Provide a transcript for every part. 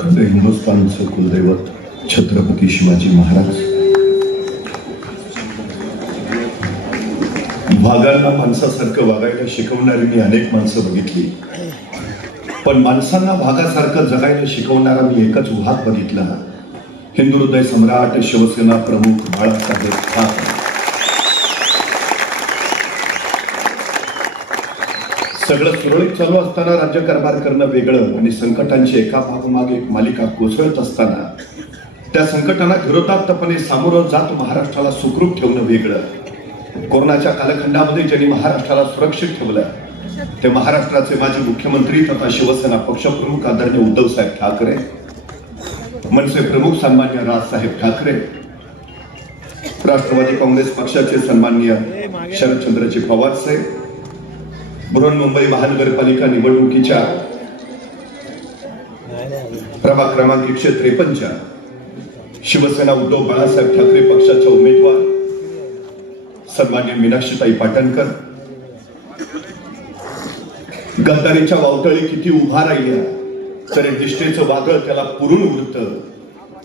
अखंड हिंदुस्थानचं कुलदैवत छत्रपती शिवाजी महाराज. वाघांना माणसासारखं वागायला शिकवणारी मी अनेक माणसं बघितली, पण माणसांना वाघासारखं जगायला शिकवणारा मी एकच वाघ बघितला, हिंदू हृदय सम्राट शिवसेना प्रमुख बाळासाहेब ठाकरे. सगळं सुरळीत चालू असताना राज्यकारभार करणं वेगळं आणि संकटांची एका पाठोमाग एक मालिका कोसळत असताना त्या संकटांना धीरोदात्तपणे सामोरं जात महाराष्ट्राला सुखरूप ठेवणं वेगळं. कोरोनाच्या कालखंडामध्ये ज्यांनी महाराष्ट्राला सुरक्षित ठेवलं ते महाराष्ट्राचे माजी मुख्यमंत्री तथा शिवसेना पक्षप्रमुख आदरणीय उद्धवसाहेब ठाकरे, मनसे प्रमुख सन्मान्य राजसाहेब ठाकरे, राष्ट्रवादी काँग्रेस पक्षाचे सन्माननीय शरदचंद्रजी पवार साहेब, बृहन्मुंबई महानगरपालिका निवडणुकीच्या प्रभाग क्रमांक 153 शिवसेना उद्धव बाळासाहेब ठाकरे पक्षाच्या उमेदवार सन्मान्य मीनाक्षीताई पाटणकर, गद्दारीच्या वावटळी किती उभा राहिल्या तरी निष्ठेचं वादळ त्याला पुरून उरतं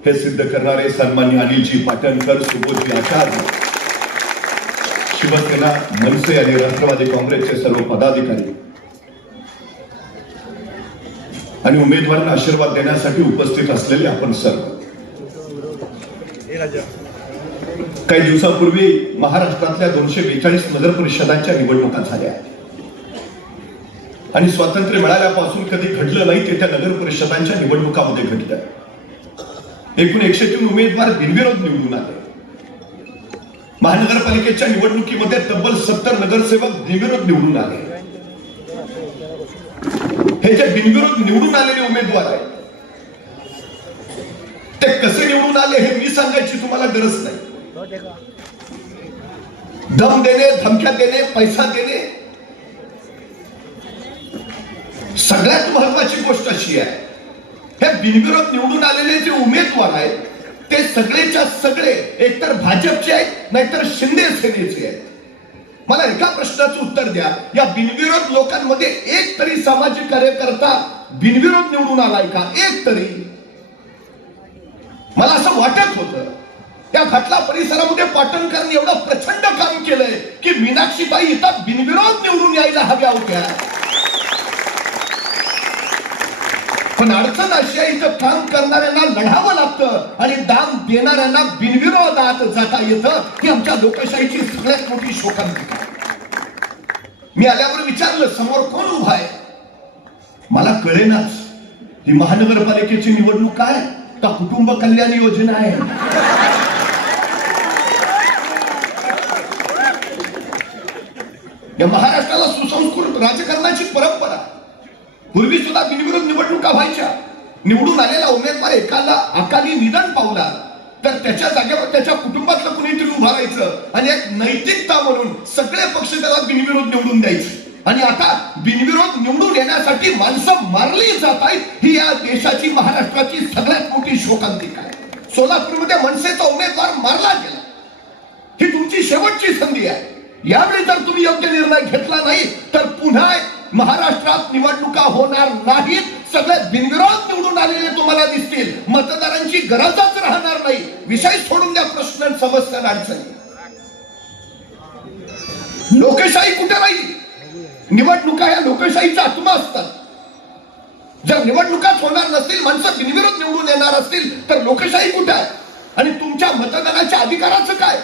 हे सिद्ध करणारे सन्मान्य अनिलजी पाटणकर, सुबोधजी आचार्य, शिवसेना, मनसे आणि राष्ट्रवादी काँग्रेसचे सर्व पदाधिकारी आणि उमेदवारांना आशीर्वाद देण्यासाठी उपस्थित असलेले आपण सर्व. काही दिवसापूर्वी महाराष्ट्रातल्या 242 नगर परिषदांच्या निवडणुका झाल्या आणि स्वातंत्र्य मिळाल्यापासून कधी घडलं नाही ते त्या नगर परिषदांच्या निवडणुकामध्ये घडलं. एकूण 103 उमेदवार बिनविरोध निवडून आले. महानगरपालिकेच्या निवडणुकीमध्ये तब्बल 70 नगरसेवक बिनविरोध निवडून आले. हे जे बिनविरोध निवडून आलेले उमेदवार आहेत ते कसे निवडून आले हे मी सांगायची तुम्हाला गरज नाही. दम देणे, धमक्या देणे, पैसा देणे, सगळ्यात महत्वाची गोष्ट अशी आहे हे बिनविरोध निवडून आलेले जे उमेदवार आहेत ते सगळेच्या सगळे एकतर भाजपचे आहेत नाहीतर शिंदे सेनेचे आहेत. मला एका प्रश्नाचं उत्तर द्या, या बिनविरोध लोकांमध्ये एक तरी सामाजिक कार्यकर्ता बिनविरोध निवडून आलाय का? एक तरी? मला असं वाटत होतं त्या खटला परिसरामध्ये पाटणकरांनी एवढं प्रचंड काम केलंय की मीनाक्षीबाई इथं बिनविरोध निवडून यायला हव्या होत्या. पण अडचण अशी आहे इथं काम करणाऱ्यांना लढावं लागतं आणि दाम देणाऱ्यांना बिनविरोधात जाता येतं. ही आमच्या लोकशाहीची सगळ्यात मोठी शोकांतिका. मी आल्यावर विचारलं समोर कोण उभा आहे, मला कळेनाच. ही महानगरपालिकेची निवडणूक काय का कुटुंब कल्याण योजना आहे? या महाराष्ट्राला सुसंस्कृत राजकारणाची परंपरा. पूर्वी सुद्धा बिनविरोध निवडणुका व्हायच्या. निवडून आलेला उमेदवार एखादा अकाली निधन पावला तर त्याच्या जागेवर त्याच्या कुटुंबातलं कुणीतरी उभा राहायचं आणि एक नैतिकता म्हणून सगळे पक्ष त्याला बिनविरोध निवडून द्यायचे. आणि आता बिनविरोध निवडून येण्यासाठी माणसं मारली जात आहेत. ही या देशाची, महाराष्ट्राची सगळ्यात मोठी शोकांतिका आहे. सोलापूरमध्ये मनसेचा उमेदवार मारला गेला. ही तुमची शेवटची संधी आहे. यावेळी जर तुम्ही योग्य निर्णय घेतला नाही तर पुन्हा महाराष्ट्रात निवडणुका होणार नाहीत. सगळे बिनविरोध निवडून आलेले तुम्हाला दिसतील. मतदारांची गरजच राहणार नाही. विषय सोडून द्या प्रश्न, समस्या, अडचणी. लोकशाही कुठे राहील? निवडणुका या लोकशाहीचा आत्मा असतात. जर निवडणुकाच होणार नसतील, माणसं बिनविरोध निवडून येणार असतील तर लोकशाही कुठे आहे? आणि तुमच्या मतदानाच्या अधिकाराचं काय?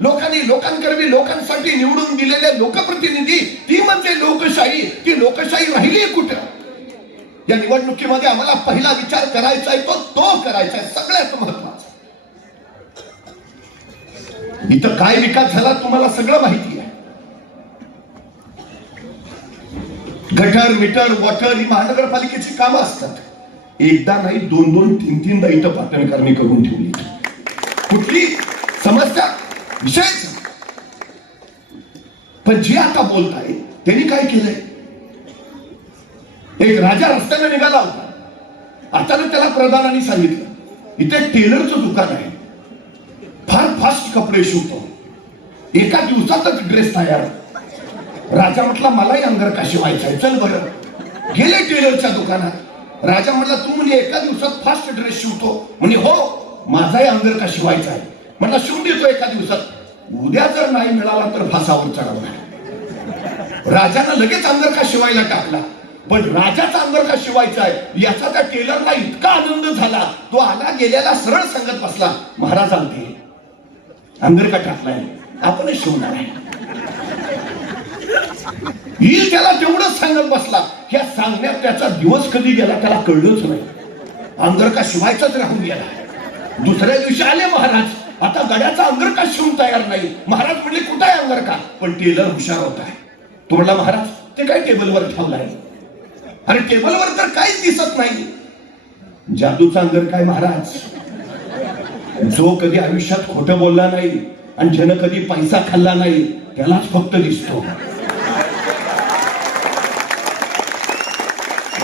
लोकांनी, लोकांकरवी, लोकांसाठी निवडून दिलेले लोकप्रतिनिधी, ती म्हणजे लोकशाही. ती लोकशाही राहिली कुठं? या निवडणुकीमध्ये आम्हाला पहिला विचार करायचा आहे तो करायचा आहे, सगळ्यात महत्वाचा. इथं काय विकास झाला तुम्हाला सगळं माहिती आहे. गटर, मीटर, वॉटर ही महानगरपालिकेची कामं असतात. एकदा नाही, 2-2, 3-3दा इथं पाटणकरांनी करून ठेवली. कुठली समस्या विषयच. पण जे आता बोलताय त्यांनी काय केलंय? एक राजा रस्त्याने निघाला होता. अचानक त्याला प्रधानांनी सांगितलं इथे टेलरचं दुकान आहे, फार फास्ट कपडे शिवतो, एका दिवसातच ड्रेस तयार. राजा म्हटला मलाही अंगरखा शिवायचा आहे, चल बरं. गेले टेलरच्या दुकानात. राजा म्हणला तू म्हणजे एका दिवसात फास्ट ड्रेस शिवतो म्हणजे हो माझाही अंगरखा शिवायचा आहे. म्हणला शिवून देतो एका दिवसात. उद्या जर नाही मिळाला तर फासावर चढवणार. राजानं लगेच अंगरखा शिवायला टाकला. पण राजाचा अंगरखा शिवायचा आहे याचा त्या टेलरला इतका आनंद झाला तो आला गेल्याला सरळ सांगत बसला महाराज आमचे अंगरखा टाकलाय आपणच शिवणार आहे. ही त्याला तेवढंच सांगत बसला. ह्या सांगण्यात त्याचा दिवस कधी गेला त्याला कळलंच नाही. अंगरखा शिवायचाच राहून गेला. दुसऱ्या दिवशी आले महाराज. आता गड्याचा अंगरखा शिवून तयार नाही. महाराज म्हणले कुठं आहे अंगरखा. पण टेलर हुशार होता. तो म्हणला महाराज ते काय टेबलवर ठेवलाय. अरे टेबलवर तर काहीच दिसत नाही. जादूचा अंगरखा आहे महाराज. जो कधी आयुष्यात खोटं बोलला नाही आणि ज्यानं कधी पैसा खाल्ला नाही त्यालाच फक्त दिसतो.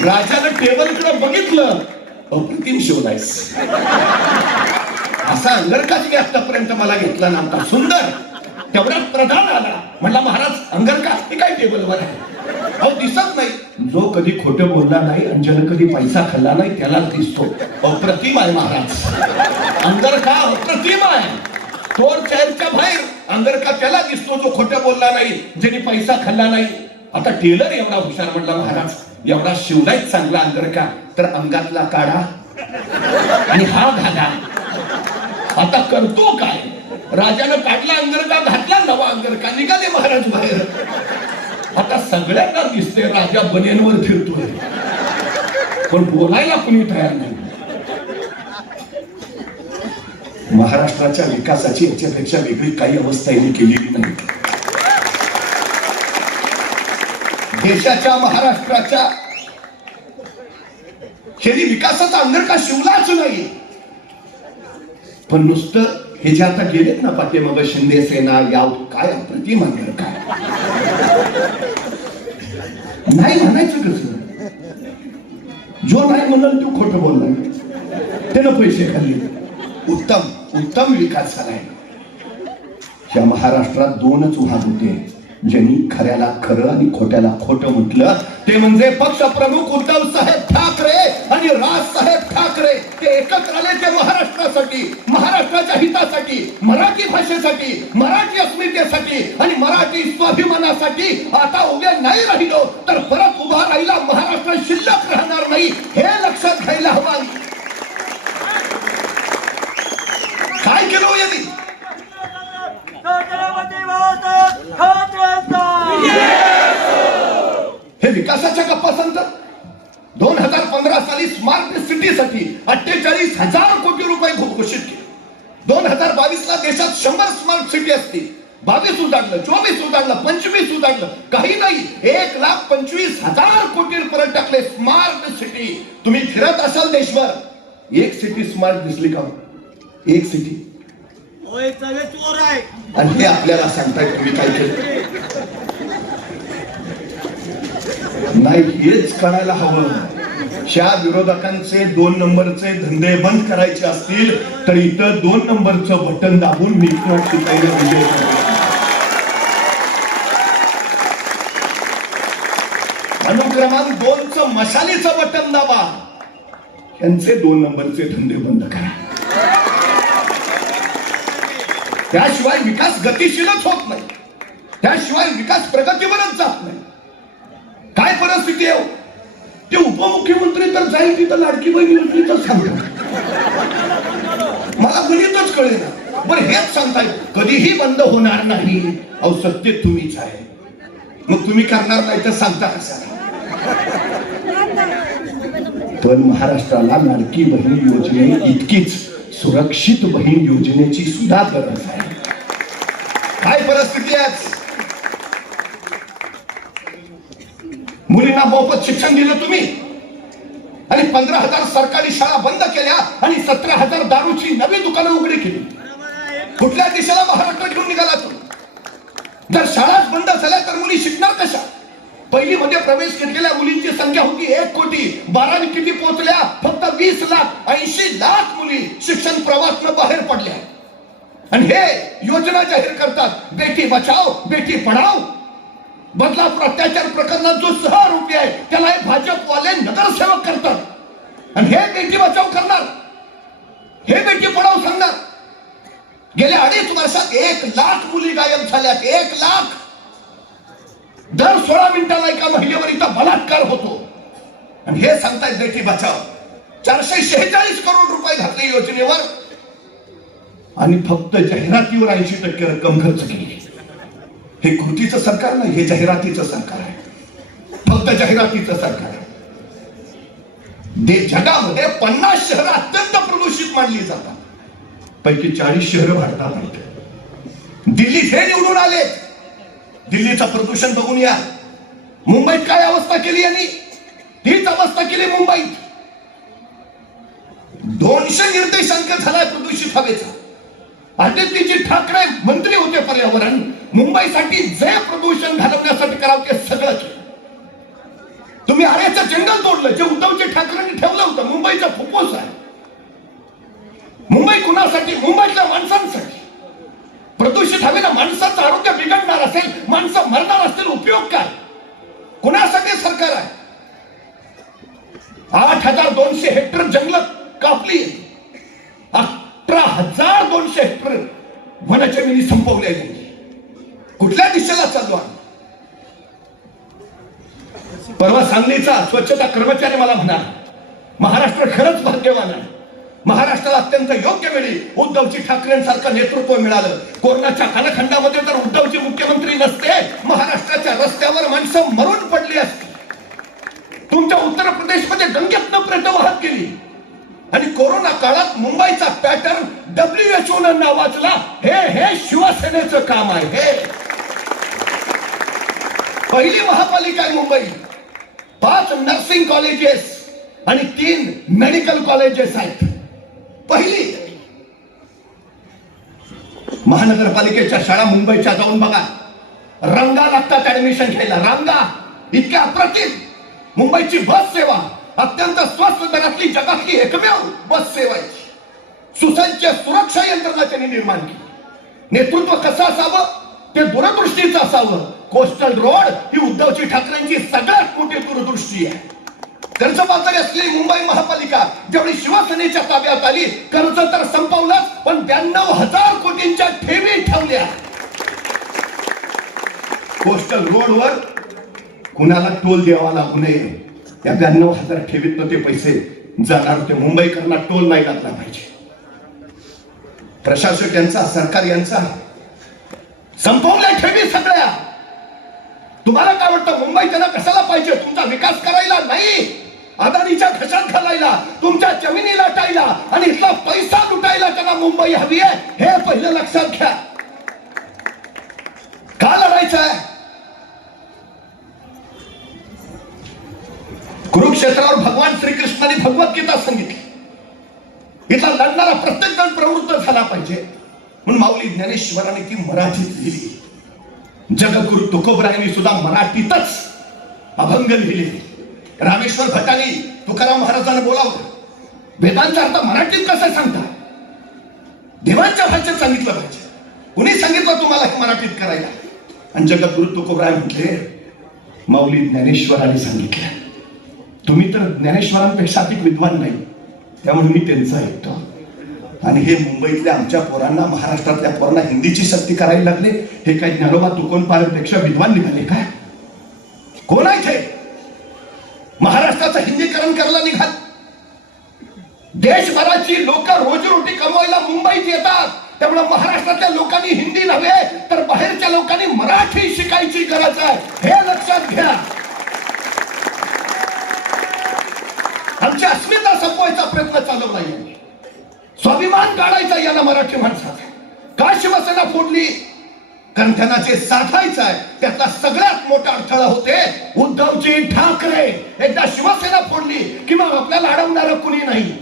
राजानं टेबलकडे बघितलं. अप्रतिम शिवलायस. असा अंगरखाच मी आतापर्यंत मला घेतला नव्हता. सुंदर. तेवढ्यात प्रधान आला. म्हणला महाराज अंगरखा हे काय टेबलवर आहे. अहो दिसत नाही. जो कधी खोटं बोलला नाही आणि ज्यानं कधी पैसा खाल्ला नाही त्यालाच दिसतो. अप्रतिम आहे महाराज. अंगरखा अप्रतिम आहे. तोर चॅरच्या बाहेर अंगरखा त्याला दिसतो जो खोटं बोलला नाही ज्याने पैसा खाल्ला नाही. आता टेलर एवढा हुशार म्हणला महाराज एवढा शिवलायच चांगला अंगरखा तर अंगातला काढा आणि हा घाला. आता करतो काय. राजानं काढला अंगरखा घातला नवा अंगरखा निघाले महाराज बाहेर. आता सगळ्यांना दिसते राजा बनियनवर फिरतोय पण बोलायला कुणी तयार नाही. महाराष्ट्राच्या विकासाची याच्यापेक्षा वेगळी काही अवस्था यांनी केलेली नाही. देशाच्या महाराष्ट्राच्या शेरी विकासाचा अंगरखा शिवलाच नाही. पण नुसतं हे जे आता गेलेत ना पाठीमागं शिंदे सेना या काय अप्रतिम अंगरखा नाही म्हणायचं कसं. जो नाही म्हणाल तो खोटं बोलला त्यानं पैसे खाल्ले. उत्तम उत्तम विकास झालाय. या महाराष्ट्रात दोनच वाहन होते ज्यांनी खऱ्याला खरं आणि खोट्याला खोटं म्हटलं. ते म्हणजे पक्ष प्रमुख उद्धव साहेब ठाकरे आणि राजसाहेब ठाकरे. ते एकत्र आले ते महाराष्ट्रासाठी महाराष्ट्राच्या हितासाठी मराठी भाषेसाठी मराठी अस्मितेसाठी आणि मराठी स्वाभिमानासाठी. आता उभे नाही राहिलो तर परत उभा राहिला महाराष्ट्र शिल्लक राहणार नाही हे लक्षात घ्यायला हवं. काय केलं हो यांनी. हे विकासाच्या गप्पा सांगतात. 2015 साली स्मार्ट सिटीसाठी 48,000 कोटी रुपये घोषित केले. 2022 ला देशात 100 स्मार्ट सिटी असतील. 22 उजाडलं 24 उजाडलं 25 उजाडलं काही नाही. 1,25,000 कोटी परत टाकले स्मार्ट सिटी. तुम्ही फिरत असाल देशभर एक सिटी स्मार्ट दिसली का. एक सिटी चोर आहे आणि हे आपल्याला सांगताय तुम्ही काय केलं नाही. हेच करायला हवं. ह्या विरोधकांचे 2 नंबरचे धंदे बंद करायचे असतील तर इथं 2 नंबरचं बटन दाबून नीटनाट शिकायला म्हणजे अनुक्रमांक 2चं मशालीचं बटन दाबा. यांचे 2 नंबरचे धंदे बंद करा. त्याशिवाय विकास गतिशीलच होत नाही. त्याशिवाय विकास प्रगतीवरच जात नाही. काय परिस्थिती आहे. ते उपमुख्यमंत्री तर जाईल तिथं लाडकी बहीण योजनेच सांगतात. मला गणितच कळेना. बरं हेच सांगताय कधीही बंद होणार नाही. अहो सत्य तुम्हीच आहे. मग तुम्ही करणार नाही तर सांगता कसा. पण महाराष्ट्राला लाडकी बहीण योजने इतकीच सुरक्षित बहीण योजनेची सुद्धा गरज आहे. काय परिस्थिती आहे. मुलींना मोफत शिक्षण दिलं तुम्ही आणि 15,000 सरकारी शाळा बंद केल्या आणि 17,000 दारूची नवी दुकानं उघडी केली. कुठल्या दिशेला महाराष्ट्र घेऊन निघाला तुम्ही. जर शाळाच बंद झाल्या तर मुली शिकणार कशा. पहिली मध्ये प्रवेश घेतलेल्या मुलींची संख्या होती 1 कोटी. 12वी किती पोहोचल्या फक्त 20 लाख. 80 लाख मुली शिक्षण प्रवाहातून बाहेर पडल्या. आणि हे योजना जाहीर करतात बेटी बचाओ बेटी पढाओ. बदलापूर अत्याचार प्रकरणात जो 6 आरोपी आहे त्याला हे भाजपवाले नगरसेवक करतात. आणि हे बेटी बचाव करणार, हे बेटी पढाव सांगणार. गेल्या 2.5 वर्षात 1 लाख मुली गायब झाल्या. 1 लाख. दर 16 मिनिटाला एका महिलेवर इथं बलात्कार होतो. आणि हे सांगतायत बेटी बचाव. 446 करोड रुपये घातले योजनेवर आणि फक्त जाहिरातीवर 80% रक्कम खर्च केली. हे कृतीचं सरकार नाही, हे जाहिरातीचं सरकार आहे. फक्त जाहिरातीचं सरकार आहे. जगामध्ये 50 शहरं अत्यंत प्रदूषित मानली जातात. पैकी 40 शहरं भारतात आहेत. दिल्लीत हे निवडून आले. दिल्लीचं प्रदूषण बघून या. मुंबईत काय अवस्था केली यांनी, तीच अवस्था केली मुंबईत. 200 निर्देशांक झालाय प्रदूषित हवेचा. आदित्यजी ठाकरे मंत्री होते पर्यावरण. मुंबईसाठी जे प्रदूषण घालवण्यासाठी करावं ते सगळं केलं. तुम्ही आर्याचं जंगल तोडलं, जे उद्धवजी ठाकरेंनी ठेवलं होतं. मुंबईचा फुफ्फुस आहे. मुंबई कुणासाठी? मुंबईतल्या माणसांसाठी. प्रदूषित हवेनं माणसाचं आरोग्य बिघडणार असेल, माणसं मरणार असतील, उपयोग काय? कुणासाठी सरकार आहे? 8,200 हेक्टर जंगल कापली. 18,200 हेक्टर वनजमिनी संपवल्या. कुठल्या दिशेला चाललो आहे? परवा सांगलीचा स्वच्छता कर्मचारी मला म्हणाला, महाराष्ट्र खरंच भाग्यवान आहे. महाराष्ट्राला अत्यंत योग्य वेळी उद्धवजी ठाकरेंसारखं नेतृत्व मिळालं. कोरोनाच्या कालखंडामध्ये जर उद्धवजी मुख्यमंत्री नसते, महाराष्ट्राच्या रस्त्यावर माणसं मरून पडली असती. तुमच्या उत्तर प्रदेशमध्ये दंगेतनं प्रेत वाहत गेली. आणि कोरोना काळात मुंबईचा पॅटर्न WHO नावाजला. हे शिवसेनेचं काम आहे. हे पहिली महापालिका आहे मुंबई. 5 नर्सिंग कॉलेजेस आणि 3 मेडिकल कॉलेजेस आहेत. पहिली. महानगरपालिकेच्या शाळा मुंबईच्या जाऊन बघा. रांगा लागतात ऍडमिशन घ्यायला. रांगा इतक्या अप्रतिम. मुंबईची बस सेवा अत्यंत स्वस्त दरातली जगातली एकमेव बस सेवा आहे. सुसज्ज सुरक्षा यंत्रणा त्यांनी निर्माण केली. नेतृत्व कसं असावं ते दूरदृष्टीचं असावं. कोस्टल रोड ही उद्धवजी ठाकरेंची सगळ्यात मोठी दूरदृष्टी आहे. कर्जबाजारी असलेली मुंबई महापालिका जेवढी शिवसेनेच्या ताब्यात आली, कर्ज तर संपवलंच, पण 92,000 कोटींच्या ठेवी ठेवल्या. कोस्टल रोडवर कुणाला टोल द्यावा लागू नये. या 92,000 ठेवीतनं ते पैसे जाणार होते. मुंबईकरांना टोल नाही लागला पाहिजे. प्रशासक यांचा, सरकार यांचा संपवल्या ठेवी सगळ्या. तुम्हाला काय वाटतं मुंबई त्यांना कशाला पाहिजे? तुमचा विकास करायला नाही, अदानीच्या खिशात घालायला, तुमच्या जमिनी लाटायला आणि इथला पैसा लुटायला त्यांना मुंबई हवी आहे. हे पहिलं लक्षात घ्या. का लढायचं आहे? कुरुक्षेत्रावर भगवान श्रीकृष्णाने भगवद्गीता सांगितली. इथला लढणारा प्रत्येक जण प्रवृत्त झाला पाहिजे. म्हणून माऊली ज्ञानेश्वरांनी ती मराठीत लिहिली. जगद्गुरु तुकोबरायांनी सुद्धा मराठीतच अभंग लिहिले. रामेश्वर भटांनी तुकाराम महाराजांना बोलावलं. वेदांचा अर्थ मराठीत कसं सांगता? देवांच्या भाषेत सांगितलं पाहिजे. कुणी सांगितलं तुम्हाला हे मराठीत करायला? आणि जगद्गुरु तुकोबराय म्हटले, माऊली ज्ञानेश्वरांनी सांगितलं. तुम्ही तर ज्ञानेश्वरांपेक्षा अधिक विद्वान नाही, त्यामुळे मी त्यांचं ऐकतो. आणि हे मुंबईतल्या आमच्या पोरांना, महाराष्ट्रातल्या पोरांना हिंदीची सक्ती करायला लागले. हे काही ज्ञानोबा तुकोबरायांपेक्षा विद्वान निघाले काय? कोण आहे ते? महाराष्ट्राचं हिंदीकरण करायला निघाल. देशभराची लोक रोजीरोटी कमवायला मुंबईत येतात. त्यामुळे महाराष्ट्रातल्या लोकांनी हिंदी नव्हे तर बाहेरच्या लोकांनी मराठी शिकायची गरज आहे. हे लक्षात घ्या. आमची अस्मिता संपवायचा प्रयत्न चालवला यांनी. स्वाभिमान काढायचा याला मराठी माणसाचा. का शिवसेना फोडली? कारण त्यांना जे साधायचं आहे त्याचा सगळ्यात मोठा अडथळा होते उद्धवजी ठाकरे. एकदा शिवसेना फोडली की मग आपल्याला अडवणारं कुणी नाही.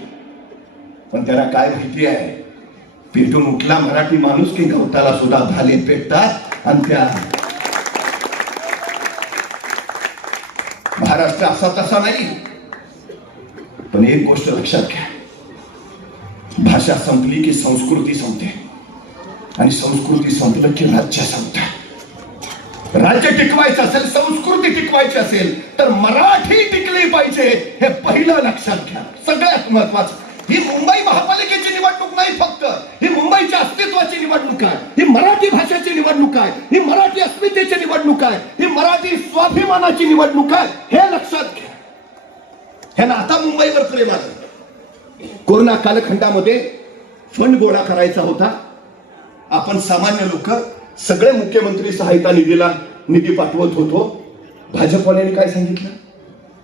पण त्याला काय माहिती आहे? पेटून उठला मराठी माणूस की गवताला सुद्धा भाले पेटतात. आणि त्या महाराष्ट्र असा तसा नाही. पण एक गोष्ट लक्षात घ्या, भाषा संपली की संस्कृती संपते, आणि संस्कृती संपलं की राज्य संपतं. राज्य टिकवायचं असेल, संस्कृती टिकवायची असेल तर मराठी टिकली पाहिजे, हे पहिलं लक्षात घ्या. सगळ्यात महत्वाचं, ही मुंबई महापालिकेची निवडणूक नाही, फक्त ही मुंबईच्या अस्तित्वाची निवडणूक आहे, ही मराठी भाषेची निवडणूक आहे, ही मराठी अस्मितेची निवडणूक आहे, ही मराठी स्वाभिमानाची निवडणूक आहे, हे लक्षात घ्या. ह्यांना आता मुंबईवर प्रेम आलं. कोरोना कालखंडामध्ये फंड गोळा करायचा होता. आपण सामान्य लोक सगळे मुख्यमंत्री सहायता निधीला निधी पाठवत होतो. भाजपवाल्यांनी काय सांगितलं?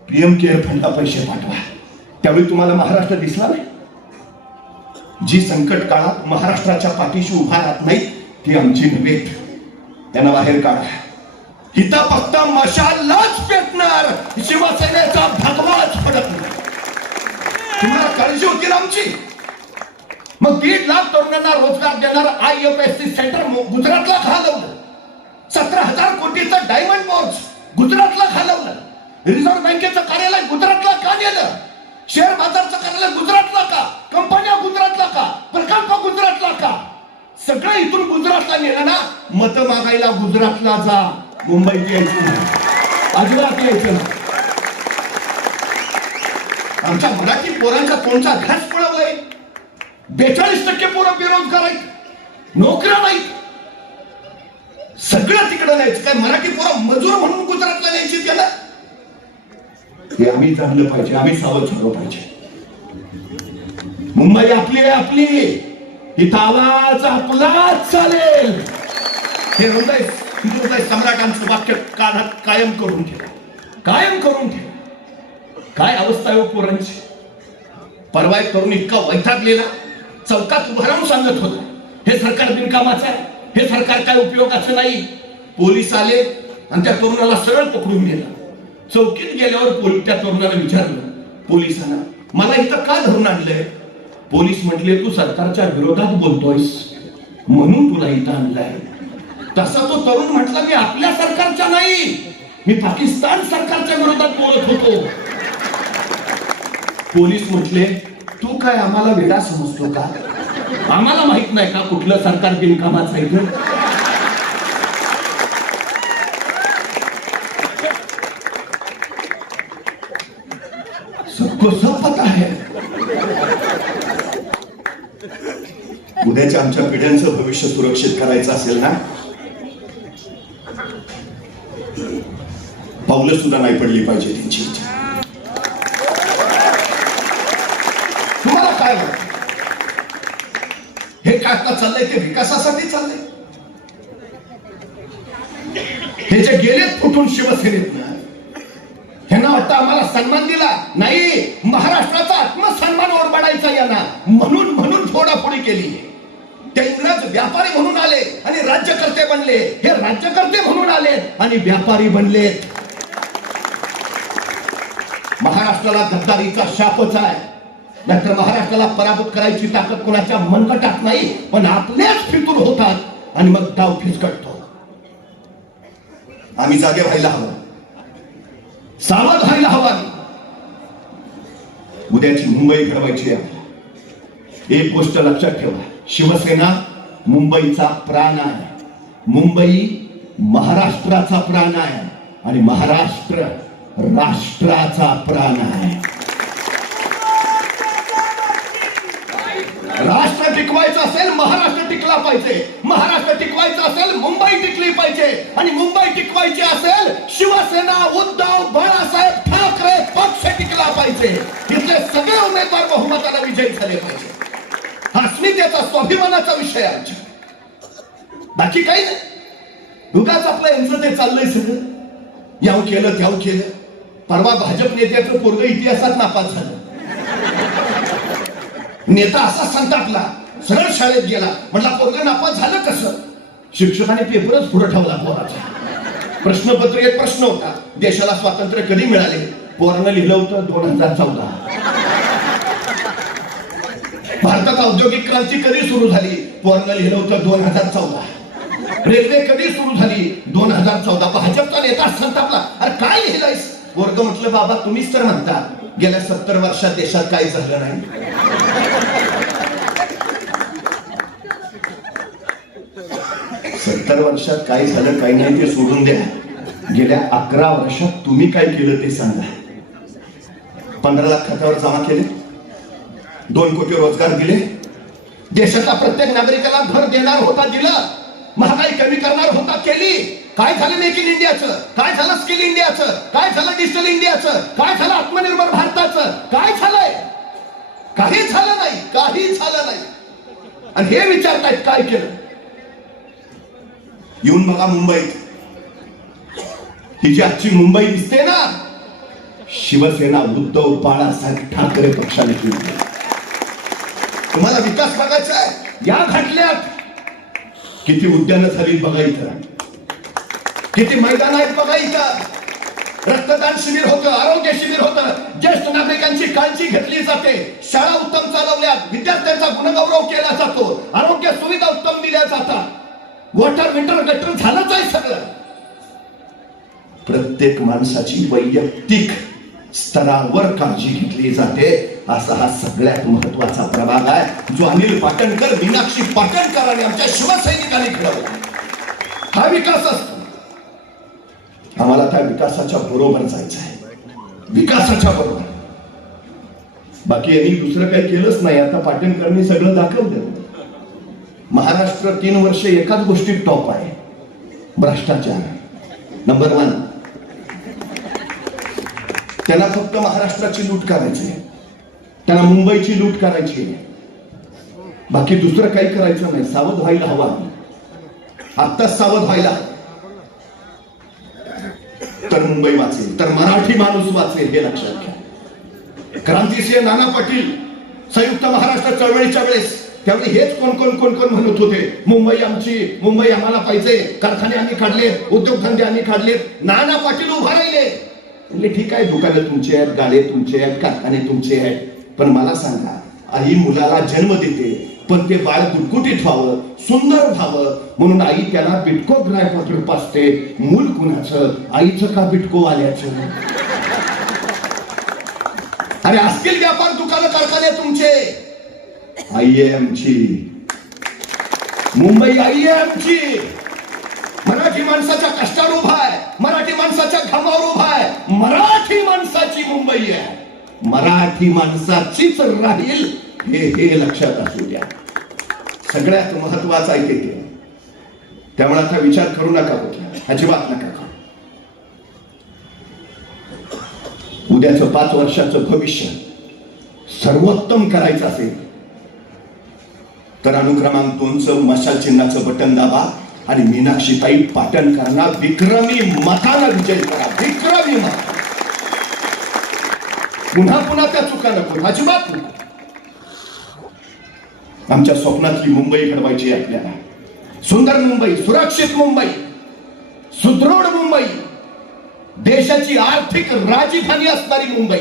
पीएम केअर फंडला पैसे पाठवा. त्यावेळी तुम्हाला महाराष्ट्र दिसला नाही. जी संकट काळात महाराष्ट्राच्या पाठीशी उभा राहत नाही ती आमची नव्हे. त्यांना बाहेर काढा. इथं फक्त मशालच पेटणार, शिवसेनेचा भगवाच पडत नाही. तुम्हाला काळजी होती ना आमची? मग 1.5 लाख तरुणांना रोजगार देणार IFSC सेंटर गुजरातला घालवलं. 17,000 कोटीचं डायमंड बोर्स गुजरातला घालवलं. रिझर्व्ह बँकेचं कार्यालय गुजरातला का नेलं? शेअर बाजारचं कार्यालय गुजरातला का? कंपन्या गुजरातला का? प्रकल्प गुजरातला का? सगळं इथून गुजरातला नेलं ना. मत मागायला गुजरातला जा, मुंबईत यायचं नाही, अजिबात यायचं नाही. आमच्या मराठी पोरांचा तोंडचा घास पळवलाय. 42% पोरं बेरोजगार आहेत, नोकऱ्या नाहीत. सगळं तिकडं नाही. काय मराठी पोरं मजूर म्हणून गुजरातला न्यायची त्याला? हे आम्ही जाणलं पाहिजे, आम्ही सावध झालो पाहिजे. मुंबई आपली आहे, आपली. इथं आवाज आपलाच चालेल. हे हृदय सम्राटांचं वाक्य कानात कायम करून ठेवा, कायम करून ठेवा. काय अवस्था आहे पोरांची. परवा एक तरुण इतका वैतागलेला, चौकात उभं राहून सांगत होता, हे सरकार बिनकामाचं आहे, हे सरकार काय उपयोगाचं नाही. पोलीस आले आणि त्या तरुणाला सरळ पकडून नेला. चौकीत गेल्यावर त्या तरुणाला विचारलं पोलिसांना, मला इथं का धरून आणलंय? पोलीस म्हटले, तू सरकारच्या विरोधात बोलतोयस म्हणून तुला इथं आणलंय. तसा तो तरुण म्हटला, मी आपल्या सरकारच्या नाही, मी पाकिस्तान सरकारच्या विरोधात बोलत होतो. पोलीस म्हटले, तू काय आम्हाला वेडा समजतो का? आम्हाला माहित नाही का कुठलं सरकार बिनकामाचं आहे? सबको सब पता है. उद्याच्या आमच्या पिढ्यांचं भविष्य सुरक्षित करायचं असेल ना, पावलं सुद्धा नाही पडली पाहिजे त्यांची. तुम्हाला काय वाटतं? हे काय आता चाललंय ते विकासासाठी चाललंय? हे जे गेलेत फुटून शिवसेनेत ना, ह्यांना वाटतं आम्हाला सन्मान दिला नाही, महाराष्ट्राचा आत्मसन्मान ओरबाडायचा यांना, म्हणून फोडाफोडी केली. ते इंग्रज व्यापारी म्हणून आले आणि राज्यकर्ते बनले. हे राज्यकर्ते म्हणून आले आणि व्यापारी बनले. महाराष्ट्राला गद्दारीचा शापच आहे. नाहीतर महाराष्ट्राला पराभूत करायची ताकद कोणाच्या मनगटात नाही, पण आपलेच फितूर होतात आणि मग डाव फिसकटतो. आम्ही जागे व्हायला हवं, सावध व्हायला हवं. उद्याची मुंबई घडवायची आहे. एक गोष्ट लक्षात ठेवा, शिवसेना मुंबईचा प्राण आहे, मुंबई महाराष्ट्राचा प्राण आहे आणि महाराष्ट्र राष्ट्राचा प्राण आहे. राष्ट्र टिकवायचं असेल, महाराष्ट्र टिकला पाहिजे. महाराष्ट्र टिकवायचं असेल, मुंबई टिकली पाहिजे. आणि मुंबई टिकवायची असेल, शिवसेना उद्धव बाळासाहेब ठाकरे पक्ष टिकला पाहिजे. इथले सगळे उमेदवार बहुमताला विजयी झाले पाहिजे. हा अस्मितेचा स्वाभिमानाचा विषय आहे, बाकी काही नाही. उगाच आपलं यांचं ते चाललंय सगळं, याव केलं त्याव केलं. परवा भाजप नेत्याचं पोरग इतिहासात नापास झालं. नेता असा संतापला, सरळ शाळेत गेला, म्हटला पोरग नापास झालं कसं? शिक्षकाने पेपरच पुढे ठेवला पोराचा. प्रश्नपत्रिकेत प्रश्न होता, देशाला स्वातंत्र्य कधी मिळाले? पोरानं लिहिलं होतं 2014. भारतात औद्योगिक क्रांती कधी सुरू झाली? पोरानं लिहिलं होतं 2014. रेल्वे कधी सुरू झाली? 2014. भाजपचा नेता संतापला, अरे काय लिहिलंयस? वर्ग म्हटलं, बाबा तुम्हीच तर म्हणता गेल्या 70 वर्षात देशात काही झालं नाही. 15 वर्षात काय झालं काय नाही ते सोडून द्या. गेल्या 11 वर्षात तुम्ही काय केलं ते सांगा. 15 लाख खात्यावर जमा केले, 2 कोटी रोजगार दिले, देशाच्या प्रत्येक नागरिकाला घर देणार होता दिलं, महागाई कमी करणार होता केली. काय झालं मेक इन इंडियाचं, काय झालं स्किल इंडियाचं, काय झालं डिजिटल इंडियाचं, काय झालं आत्मनिर्भर भारताचं, काय झालंय? काही झालं नाही, काही झालं नाही. आणि हे विचारतायत काय केलं. येऊन बघा मुंबईत, ही जी आजची मुंबई दिसते ना, शिवसेना उद्धव बाळासाहेब ठाकरे पक्षाने केली. तुम्हाला विकास बघायचा आहे, या घाटल्यात किती उद्यानं झाली बघा इथं, किती मैदान आहेत बघा इथं. रक्तदान शिबिर होतं, आरोग्य शिबिर होतं, ज्येष्ठ नागरिकांची काळजी घेतली जाते, शाळा उत्तम चालवल्यात, विद्यार्थ्यांचा गुणगौरव केला जातो, आरोग्य सुविधा उत्तम दिल्या जातात, वॉटर विंटर गटर झालंच आहे सगळं. प्रत्येक माणसाची वैयक्तिक स्तरावर काळजी घेतली जाते. असा हा सगळ्यात महत्वाचा प्रभाग आहे जो अनिल पाटणकर, मीनाक्षी पाटणकर आणि आमच्या शिवसैनिकांनी घडवला. हा विकास असतो. आम्हाला त्या विकासाच्या बरोबर जायचं आहे, विकासाच्या बरोबर. बाकी यांनी दुसरं काही केलंच नाही. आता पाटणकरांनी सगळं दाखवलं. महाराष्ट्र 3 वर्ष एकाच गोष्टीत टॉप आहे, भ्रष्टाचार नंबर 1. त्यांना फक्त महाराष्ट्राची लूट करायची आहे, त्यांना मुंबईची लूट करायची आहे, बाकी दुसरं काही करायचं नाही. सावध व्हायला हवा, आत्ताच सावध व्हायला. तर मुंबई वाचेल, तर मराठी माणूस वाचेल, हे लक्षात घ्या. क्रांतिसिंह नाना पाटील संयुक्त महाराष्ट्र चळवळीच्या वेळेस त्यावेळी हेच कोण कोण म्हणत होते, मुंबई आमची, मुंबई आम्हाला पाहिजे, कारखाने आम्ही काढलेत, उद्योगधंदे आम्ही काढलेत. नाना पाटील उभा राहिले, म्हणजे ठीक आहे, दुकानं तुमचे आहेत, गाडे तुमचे आहेत, कारखाने तुमचे आहेत, पण मला सांगा, आई मुलाला जन्म देते, पण ते बाळ गुटगुटीत व्हावं, सुंदर व्हावं म्हणून आई त्याला बिटको ग्राहक पासते. मूल कुणाचं, आईचं का बिटको आल्याचं? अरे असतील व्यापार दुकानं कारखाने तुमचे, आई आहे आमची, मुंबई आई आहे आमची. मराठी माणसाच्या कष्टावर उभा आहे, मराठी माणसाच्या घामावर उभा आहे, मराठी माणसाची मुंबई आहे, मराठी माणसाचीच राहील, हे लक्षात असू द्या. सगळ्यात महत्वाचं आहे ते. त्यामुळे आता विचार करू नका, अजिबात नका करू. उद्याचं 5 वर्षाचं भविष्य सर्वोत्तम करायचं असेल तर अनुक्रमांक 2चं मशाल चिन्हाचं बटन दाबा आणि मीनाक्षीताई पाटणकरांना विक्रमी मतानं विजय करा. विक्रमी मत. पुन्हा त्या चुका नको, अजिबात नको. आमच्या स्वप्नातली मुंबई घडवायची आहे आपल्याला. सुंदर मुंबई, सुरक्षित मुंबई, सुदृढ मुंबई, देशाची आर्थिक राजधानी असणारी मुंबई.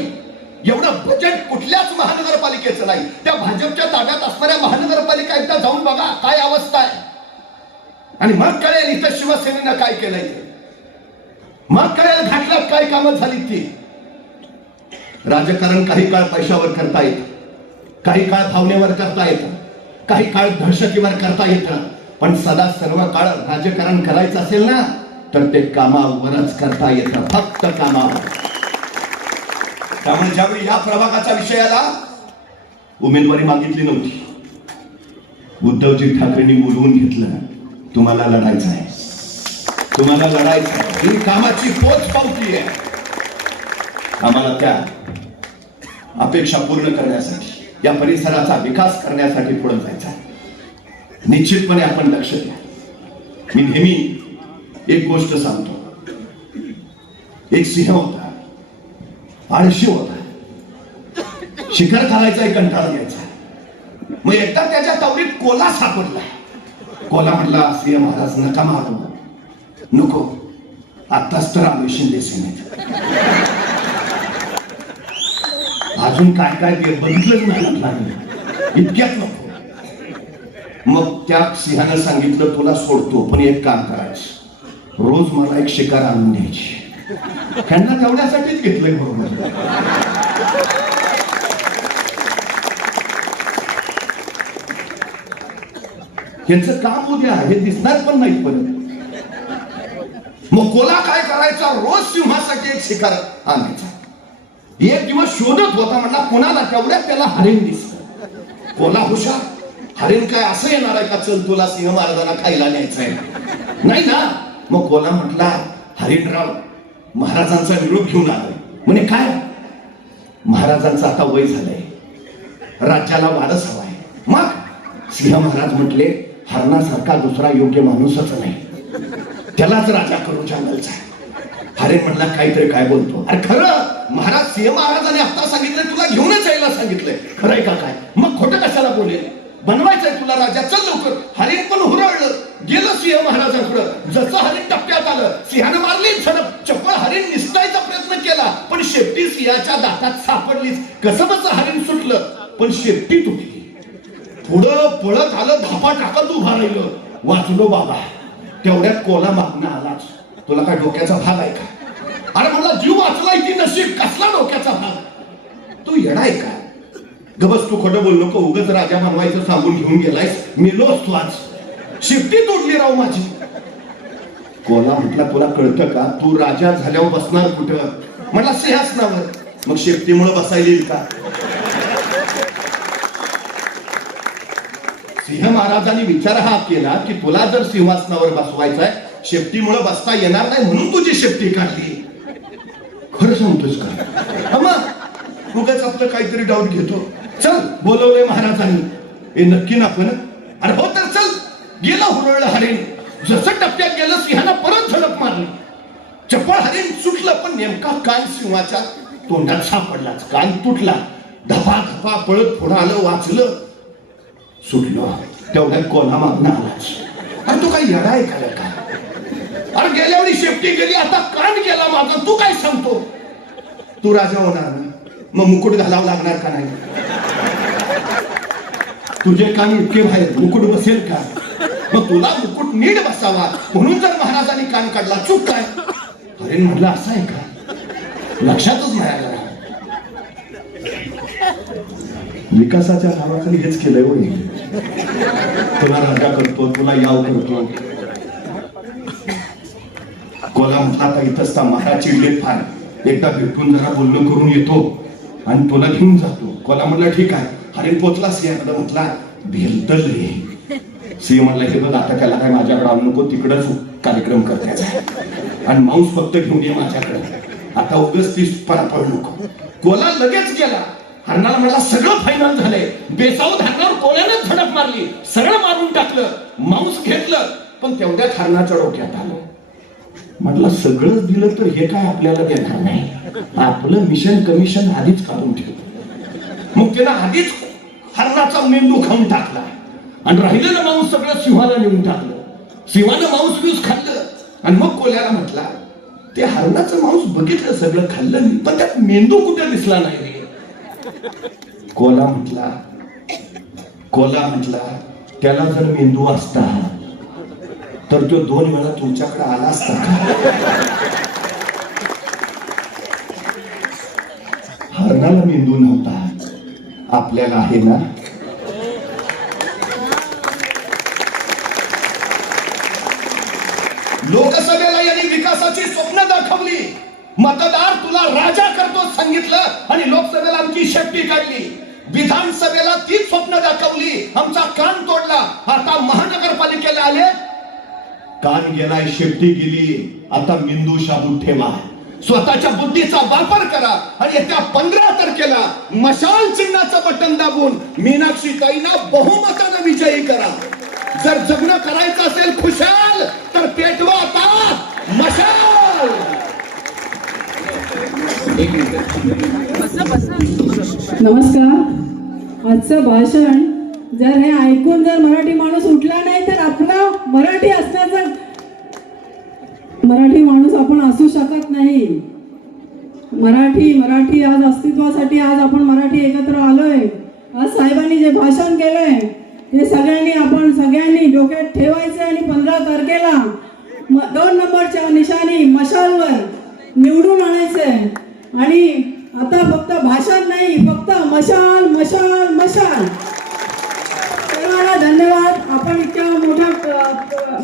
एवढं बजेट कुठल्याच महानगरपालिकेचं नाही. त्या भाजपच्या ताब्यात असणाऱ्या महानगरपालिका एकदा जाऊन बघा काय अवस्था आहे, आणि मग कळेल इथं शिवसेनेनं काय केलंय, मग कळेल घाटल्यात काय कामं झाली ती. राजकारण काही काळ पैशावर करता येतं, काही काळ भावनेवर करता येतं, काही काळ दहशतीवर करता येतं, पण सदा सर्व काळ राजकारण करायचं असेल ना तर ते कामावरच करता येतं, फक्त कामावर. त्यामुळे ज्यावेळी या प्रभागाच्या विषयाला उमेदवारी मागितली नव्हती, उद्धवजी ठाकरेंनी बोलवून घेतलं, तुम्हाला लढायचं आहे, तुम्हाला लढायचं आहे, ही कामाची पोच पावती आहे. आम्हाला त्या अपेक्षा पूर्ण करण्यासाठी, या परिसराचा विकास करण्यासाठी पुढे जायचं आहे. निश्चितपणे आपण लक्ष द्या. मी नेहमी एक गोष्ट सांगतो, एक सिंह होता, आळशी होता, शिकार खायचा कंटाळा घ्यायचा. मग एकदा त्याच्या तावडीत कोला सापडला. कोला म्हटला, सिंह महाराज नका मारू, नको, आताच तर आम्ही शिंदे सेनेत, अजून काय काय ते बघितलंच नाही, इतक्यात नको. मग त्या सिंहानं सांगितलं, तुला सोडतो, पण एक काम करायचं, रोज मला एक शिकार आणून द्यायची. त्यांना तेवढ्यासाठीच घेतलंय बरोबर. यांचं काम उद्या हे दिसणार पण नाही परत. मग कोला काय करायचा, रोज सिंहासाठी एक शिकार आणायचा. एक दिवस शोधत होता, म्हणला कोणाला, तेवढ्यात त्याला हरिण दिसत. कोला हुशार, हरिण काय असं येणार आहे का, चल तुला सिंह महाराजांना खायला न्यायचंय, नाही ना. मग कोला म्हटला, हरिणराव महाराजांचा निरोप घेऊन आलोय. म्हणे काय, महाराजांचं आता वय झालंय, राज्याला वारस हवाय. मग सिंह महाराज म्हटले, हरणासारखा दुसरा योग्य माणूसच नाही, त्यालाच राजा करू जंगलचा. हरिण म्हणला, काहीतरी काय बोलतो, अरे खरं महाराज, सिंह महाराजांनी आता सांगितलंय तुला घेऊनच यायला सांगितलंय, खरंय का काय, मग खोटं कशाला बोलेल, बनवायचंय तुला राजा, चल लवकर. हरिण पण हुरळलं, गेलं सिंह महाराजांकडं. जसं हरिण टप्प्यात आलं, सिंहानं मारली चप्पल, हरिण निसटायचा प्रयत्न केला, पण शेपटी सिंहाच्या दातात सापडलीच. कसं बसं हरिण सुटलं, पण शेपटी तुटली. पुढं पळत आलं, धापा टाकत उभा राहिलं, वाचलो बाबा. तेवढ्यात कोला मागणं आलाच, तुला काय डोक्याचा भाग आहे का, अरे मला जीव वाचलाय ती नशीब, कसला डोक्याचा भाग, तू येडाय का, गबस तू खोटं बोल नको, उगाच राजा बनवायचं सांगून घेऊन गेलायस, मेलोस तू आज, शेपटी तोडली राव माझी. कोला म्हटला, तुला कळतं का, तू राजा झाल्यावर बसणार कुठं, म्हणला सिंहासनावर. मग शेपटीमुळे बसायला येईल का. सिंह महाराजांनी विचार हा केला की तुला जर सिंहासनावर बसवायचंय, शेपटीमुळे बसता येणार नाही म्हणून तुझी शेपटी काढली. खरं सांगतोस का, मग उगाच आपलं काहीतरी डाऊट घेतो. चल बोलवलंय महाराजांनी, हे नक्की ना पण, अरे हो तर चल. गेलं हुरळलं हरिण, जसं टप्प्यात गेलं सिंहानं परत झडप मारली. चप्पळ हरिण सुटलं, पण नेमका कान सिंहाच्या तोंडात सापडलाच, कान तुटला. धपा धपा पळत पुढं आलं, वाचलं, सुटलं. तेवढ्यात कोल्हा मागणं आलाच. अरे तू काही येडा आहे का, अरे गेल्या वेळी शेपटी गेली, आता कान गेला माझा, तू काय सांगतो. तू राजा होणार ना, मग मुकुट घालावं लागणार का नाही, तुझे कान इतके बाहेर, मुकुट बसेल का, मग तुला मुकुट नीट बसावा म्हणून जर महाराजांनी कान काढला, चूक काय. हरिण म्हटलं, असं आहे का, लक्षातच नाही आलं. विकासाच्या नावाखाली हेच केलंय होय, तुला राजा करतो, तुला याव करतो. कोला म्हटला, आता इथंच महाराज चिडले फार, एकदा भेटून जरा बोलणं करून येतो आणि तुला घेऊन जातो. कोला म्हटला, ठीक आहे. हरिण पोचला सिंहाकडे, म्हटला, भेलतल रे. सिंह म्हणला, हे बघ आता त्याला काय माझ्याकडे आणू नको, तिकडच कार्यक्रम करण्याचा आणि मांस फक्त घेऊन ये माझ्याकडे, आता उगाच ती पळापळ नको. कोला लगेच गेला. हरणाला म्हणला, सगळं फायनल झालंय. बेसावत हरणावर कोल्यानंच झडप मारली, सरळ मारून टाकलं, मांस घेतलं. पण तेवढ्यात हरणाच्या डोक्यात आलं, म्हटलं सगळंच दिलं तर हे काय आपल्याला देणार नाही, आपलं मिशन कमिशन आधीच काढून ठेवलं. मग त्याला आधीच हरणाचा मेंदू खाऊन टाकला आणि राहिलेलं मांस सगळं सिंहाला नेऊन टाकलं. सिंहानं मांस बिऊस खाल्लं आणि मग कोल्याला म्हटला, ते हरणाचं मांस बघितलं, सगळं खाल्लं, पण त्यात मेंदू कुठे दिसला नाही रे. कोला म्हटला, त्याला जर मेंदू असता तर तो 2 वेळा तुमच्याकडे आला असता का. हरणाला मेंदू नव्हता, आपल्याला आहे ना. लोकसभेला यांनी विकासाची स्वप्न दाखवली, मतदार तुला राजा करतो सांगितलं आणि लोकसभेला आमची शेपटी काढली. विधानसभेला तीच स्वप्न दाखवली, आमचा कान तोडला. आता महानगरपालिकेला आले, कान गेलाय, शेपटी गेली, आता मेंदू शाबूत ठेवा. स्वतःच्या बुद्धीचा वापर करा आणि येत्या 15 तारखेला मशाल चिन्हाचं बटन दाबून मीनाक्षीताईंना बहुमतानं विजयी करा. जर जगणं करायचं असेल खुशाल तर पेटवा आता मशाल. नमस्कार. आजचं भाषण जर हे ऐकून जर मराठी माणूस उठला नाही तर आपला मराठी असण्याचा मराठी माणूस आपण असू शकत नाही. मराठी आज अस्तित्वासाठी आज आपण मराठी एकत्र आलोय. आज साहेबांनी जे भाषण केलंय ते सगळ्यांनी डोक्यात ठेवायचं आणि 15 तारखेला 2 नंबरच्या निशाणी मशालवर निवडून आणायचंय. आणि आता फक्त भाषण नाही, फक्त मशाल मशाल मशाल. सर्वांना धन्यवाद. आपण इतक्या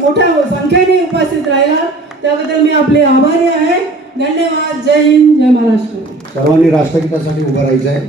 मोठ्या संख्येने उपस्थित राहिला त्याबद्दल मी आपले आभारी आहे. धन्यवाद. जय हिंद, जय महाराष्ट्र. सर्वांनी राष्ट्रगीतासाठी उभं राहायचं आहे.